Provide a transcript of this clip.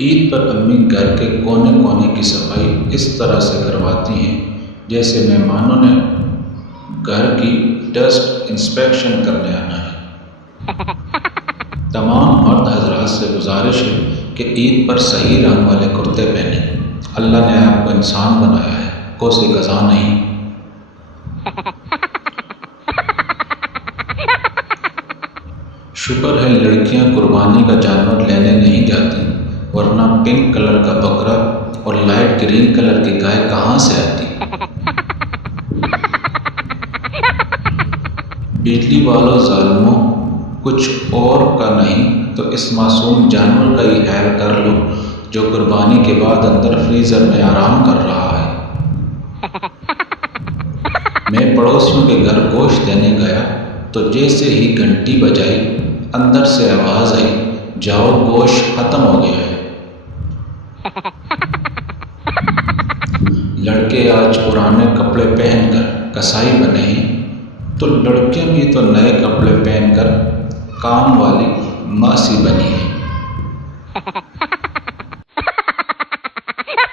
عید پر امی گھر کے کونے کونے کی صفائی اس طرح سے کرواتی ہیں جیسے مہمانوں نے گھر کی ڈسٹ انسپیکشن کرنے آنا ہے۔ تمام مرد حضرات سے گزارش ہے کہ عید پر صحیح رنگ والے کرتے پہنیں۔ اللہ نے آپ کو انسان بنایا ہے، کوسی قضا نہیں۔ شکر ہے لڑکیاں قربانی کا جانور لینے نہیں جاتی، ورنہ پنک کلر کا بکرا اور لائٹ گرین کلر کی گائے کہاں سے آتی۔ بجلی والوں ظالموں، کچھ اور کا نہیں تو اس معصوم جانور کا ہی خیر کر لو جو قربانی کے بعد اندر فریزر میں آرام کر رہا ہے۔ میں پڑوسیوں کے گھر گوشت دینے گیا تو جیسے ہی گھنٹی بجائی اندر سے آواز آئی، جاؤ گوشت ختم ہو گیا ہے۔ لڑکے آج پرانے کپڑے پہن کر کسائی بنے ہیں تو لڑکیاں بھی تو نئے کپڑے پہن کر کام والی ماسی بنی ہیں۔